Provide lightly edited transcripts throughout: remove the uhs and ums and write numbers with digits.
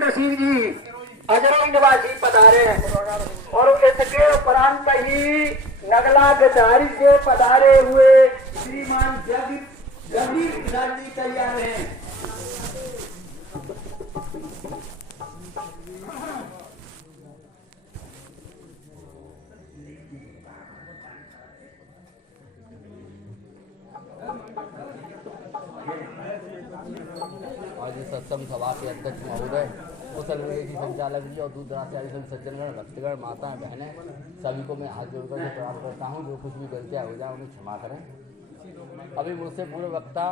नसीब जी अजरोई निवासी पधारे और इसके उपरांत ही नगला गदारी से पधारे हुए श्रीमान जगदीप प्रसाद जी तैयार हैं। आज सत्संग सभा के अध्यक्ष महोदय, कुशल विदेशी संचालक जी और दूर दराज से आए सभी सज्जनगण, भक्तगण, माताएं, बहनें, सभी को मैं हाथ जोड़कर प्रणाम करता हूं। जो कुछ भी गलतियां हो जाए उन्हें क्षमा करें। अभी मुझसे पूर्व वक्ता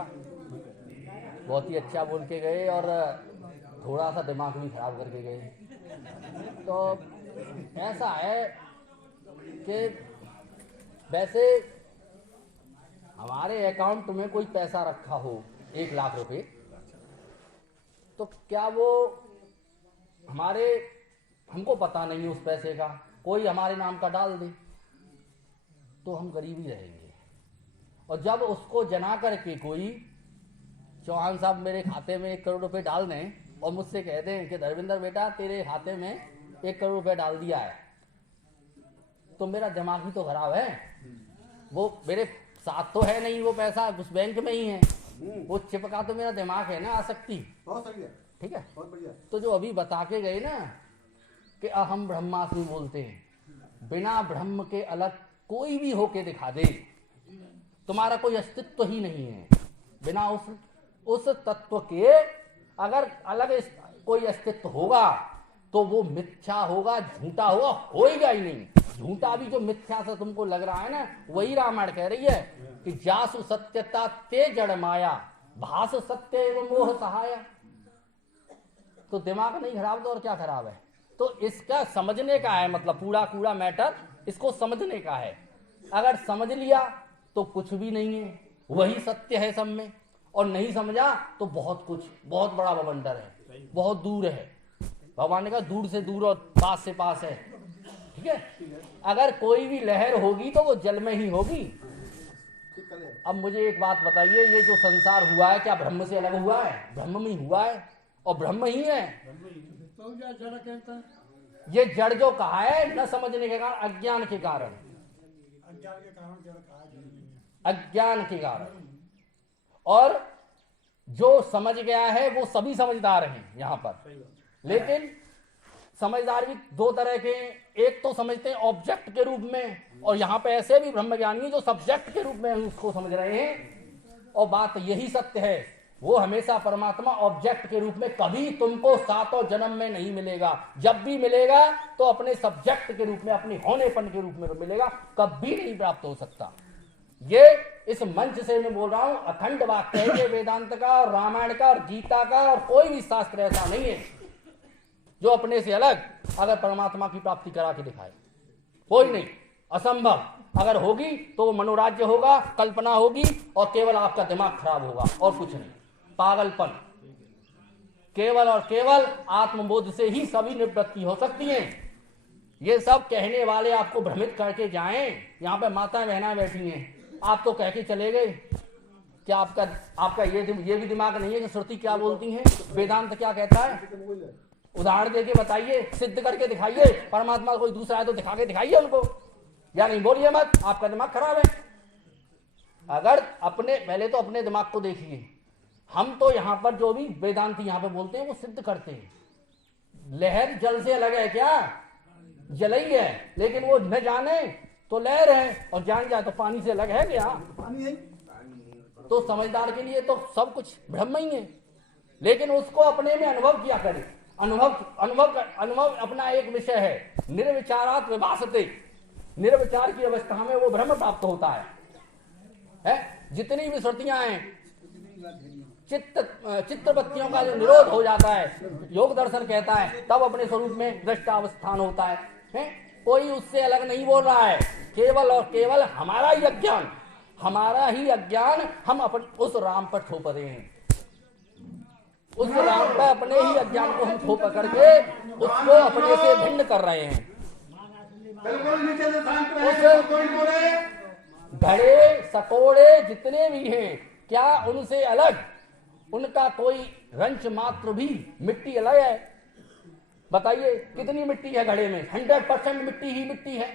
बहुत ही अच्छा बोल के गए और थोड़ा सा दिमाग भी खराब करके गए। तो ऐसा है कि वैसे हमारे अकाउंट में कोई पैसा रखा हो 1 लाख रुपए, तो क्या वो हमको पता नहीं है उस पैसे का, कोई हमारे नाम का डाल दे तो हम गरीब ही रहेंगे। और जब उसको जना करके कोई चौहान साहब मेरे खाते में 1 करोड़ रुपए डाल दें और मुझसे कह दें कि धर्मेंद्र बेटा तेरे खाते में 1 करोड़ रुपए डाल दिया है, तो मेरा दिमाग ही तो खराब है। वो मेरे साथ तो है नहीं, वो पैसा उस बैंक में ही है, वो चिपका तो मेरा दिमाग है ना, आसक्ति। बहुत सही है, ठीक है, बहुत बढ़िया। तो जो अभी बता के गए ना कि अहम ब्रह्मास्मि बोलते हैं, बिना ब्रह्म के अलग कोई भी होके दिखा दे, तुम्हारा कोई अस्तित्व ही नहीं है। बिना उस तत्व के अगर अलग कोई अस्तित्व होगा तो वो मिथ्या होगा, झूठा होगा, होएगा ही नहीं। झूठा भी जो मिथ्या से तुमको लग रहा है ना, वही रामायण कह रही है कि जासु सत्यता ते जड़ माया, भास सत्य एवं मोह सहाया। तो दिमाग नहीं खराब तो और क्या खराब है। तो इसका समझने का है, मतलब पूरा मैटर इसको समझने का है। अगर समझ लिया तो कुछ भी नहीं है, वही सत्य है सब में, और नहीं समझा तो बहुत कुछ, बहुत बड़ा बवंडर है, बहुत दूर है। भगवान ने कहा दूर से दूर और पास से पास है। ठीक है, अगर कोई भी लहर होगी तो वो जल में ही होगी। अब मुझे एक बात बताइए, ये जो संसार हुआ है क्या ब्रह्म से अलग हुआ है? ब्रह्म में हुआ है और ब्रह्म ही है। ये जड़ जो कहा है न समझने के कारण, अज्ञान के कारण, अज्ञान के कारण। और जो समझ गया है वो सभी समझदार हैं यहाँ पर, लेकिन समझदार भी 2 तरह के हैं। एक तो समझते हैं ऑब्जेक्ट के रूप में, और यहाँ पे ऐसे भी ब्रह्मज्ञानी जो सब्जेक्ट के रूप में उसको समझ रहे हैं। और बात यही सत्य है, वो हमेशा परमात्मा ऑब्जेक्ट के रूप में कभी तुमको 7 जन्म में नहीं मिलेगा। जब भी मिलेगा तो अपने सब्जेक्ट के रूप में, अपने होनेपन के रूप में मिलेगा, कभी नहीं प्राप्त हो सकता। ये इस मंच से मैं बोल रहा हूं, अखंड वाक्य है ये वेदांत का और रामायण का और गीता का, और कोई भी शास्त्र ऐसा नहीं है जो अपने से अलग अगर परमात्मा की प्राप्ति करा के दिखाए। कोई नहीं, असंभव। अगर होगी तो वो मनोराज्य होगा, कल्पना होगी, और केवल आपका दिमाग खराब होगा और कुछ नहीं। पागलपन। केवल और केवल आत्मबोध से ही सभी निवृत्ति हो सकती है। ये सब कहने वाले आपको भ्रमित करके जाएं। यहाँ पे माताएं बहना बैठी हैं, आप तो कह के चले गए। क्या आपका ये भी दिमाग नहीं है कि श्रुति क्या बोलती है, वेदांत क्या कहता है? उदाहरण देके बताइए, सिद्ध करके दिखाइए। परमात्मा कोई दूसरा है तो दिखा के दिखाइए उनको, या नहीं बोलिए मत, आपका दिमाग खराब है। अगर पहले तो अपने दिमाग को देखिए। हम तो यहाँ पर जो भी वेदांती यहाँ पे बोलते हैं वो सिद्ध करते हैं। लहर जल से अलग है क्या? जल ही है, लेकिन वो न जाने तो लहर है, और जान जाए तो पानी से अलग है क्या? पानी है। तो समझदार के लिए तो सब कुछ ब्रह्म ही है, लेकिन उसको अपने में अनुभव किया करे। अनुभव अपना एक विषय है। निर्विचारात विभासते, निर्विचार की अवस्था में वो ब्रह्म प्राप्त होता है? जितनी भी श्रुतियां हैं, चित्तवृत्तियों का जो निरोध हो जाता है, योग दर्शन कहता है, तब अपने स्वरूप में दृष्टावस्थान होता है? कोई उससे अलग नहीं बोल रहा है। केवल और केवल हमारा ही अज्ञान हम उस राम पर थोप रहे हैं। उस राम पर अपने ही अज्ञान को हम थोप करके उसको अपने से भिन्न कर रहे हैं। घड़े सकोड़े जितने भी हैं, क्या उनसे अलग उनका कोई रंच मात्र भी? मिट्टी अलग है, बताइए कितनी मिट्टी है घड़े में? 100% मिट्टी ही मिट्टी है,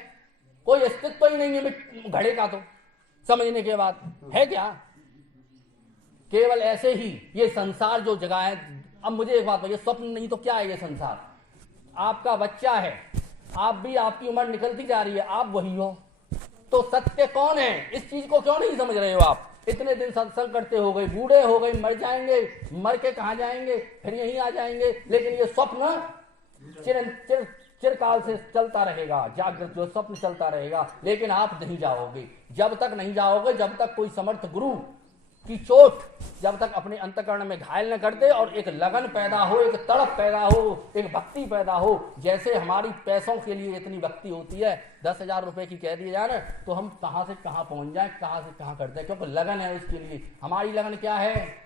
कोई अस्तित्व ही नहीं है घड़े का। तो समझने के बाद है क्या? केवल ऐसे ही ये संसार जो जगह है। अब मुझे एक बात बताइए, स्वप्न नहीं तो क्या है ये संसार? आपका बच्चा है, आप भी, आपकी उम्र निकलती जा रही है, आप वही हो। तो सत्य कौन है? इस चीज को क्यों नहीं समझ रहे हो आप? इतने दिन सत्संग करते हो गए, बूढ़े हो गए, मर जाएंगे, मर के कहां जाएंगे? फिर यहीं आ जाएंगे। लेकिन ये स्वप्न चिरकाल से चलता रहेगा, जागृत जो स्वप्न चलता रहेगा, लेकिन आप नहीं जाओगे। जब तक नहीं जाओगे, जब तक कोई समर्थ गुरु की चोट जब तक अपने अंतकरण में घायल न कर दे, और एक लगन पैदा हो, एक तड़प पैदा हो, एक भक्ति पैदा हो। जैसे हमारी पैसों के लिए इतनी भक्ति होती है, 10,000 रुपए की कह दिए जाए ना, तो हम कहां से कहां पहुंच जाए, कहां से कहां करते हैं, क्योंकि लगन है उसके लिए। हमारी लगन क्या है?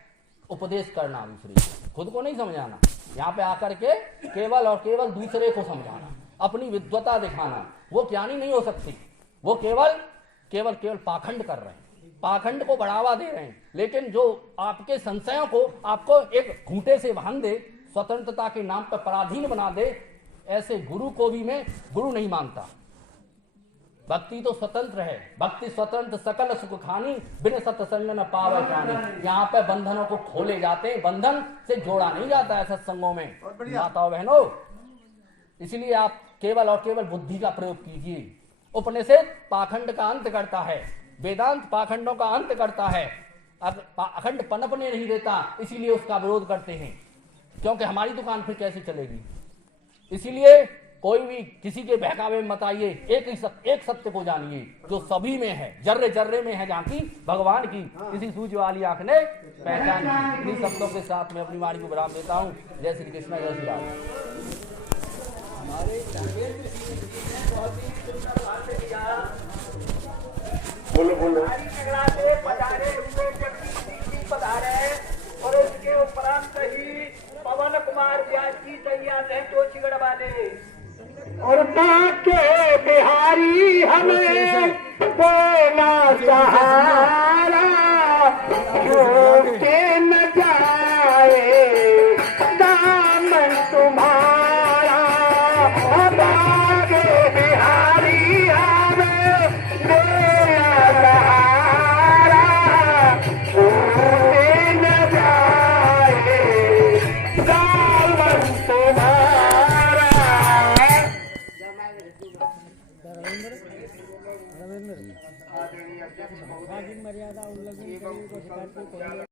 उपदेश करना, दूसरे, खुद को नहीं समझाना। यहाँ पे आकर के केवल और केवल दूसरे को समझाना, अपनी विद्वता दिखाना। वो ज्ञानी नहीं हो सकती, वो केवल पाखंड कर रहे हैं, पाखंड को बढ़ावा दे रहे हैं। लेकिन जो आपके संशयों को आपको एक खूंटे से बांध दे, स्वतंत्रता के नाम पर पराधीन बना दे, ऐसे गुरु को भी मैं गुरु नहीं मानता। भक्ति तो स्वतंत्र है, भक्ति स्वतंत्र सकल सुख खानी, बिन सत्संग न पावे प्राणी। यहाँ पे बंधनों को खोले जाते हैं, बंधन से जोड़ा नहीं जाता है सत्संगों में, माताओं बहनों। इसलिए आप केवल और केवल बुद्धि का प्रयोग कीजिए। उपनिषद पाखंड का अंत करता है, वेदांत पाखंडों का अंत करता है। अब अखंड पनपने नहीं देता, इसीलिए उसका विरोध करते हैं, क्योंकि हमारी दुकान फिर कैसे चलेगी। इसीलिए कोई भी किसी के बहकावे में मत आइए, एक सत्य को जानिए जो सभी में है, जर्रे जर्रे में है झांकी भगवान की, किसी सूझ वाली आंख ने पहचान की। इन्हीं शब्दों के साथ मैं अपनी वाणी को विराम देता हूँ। जय श्री कृष्ण, जय श्री राम। बोलो पधारे हुए जगदीश पधारे, और उसके उपरांत ही पवन कुमार व्यास जी तैयार है तो चिगड़ वाले, और बाके बिहारी हमें देना सहारा, के न जाए दामन तुम्हारा। बाके बिहारी हमें देना सहारा, के न जाए दामन तुम्हारा। मर्यादा उल्लंघन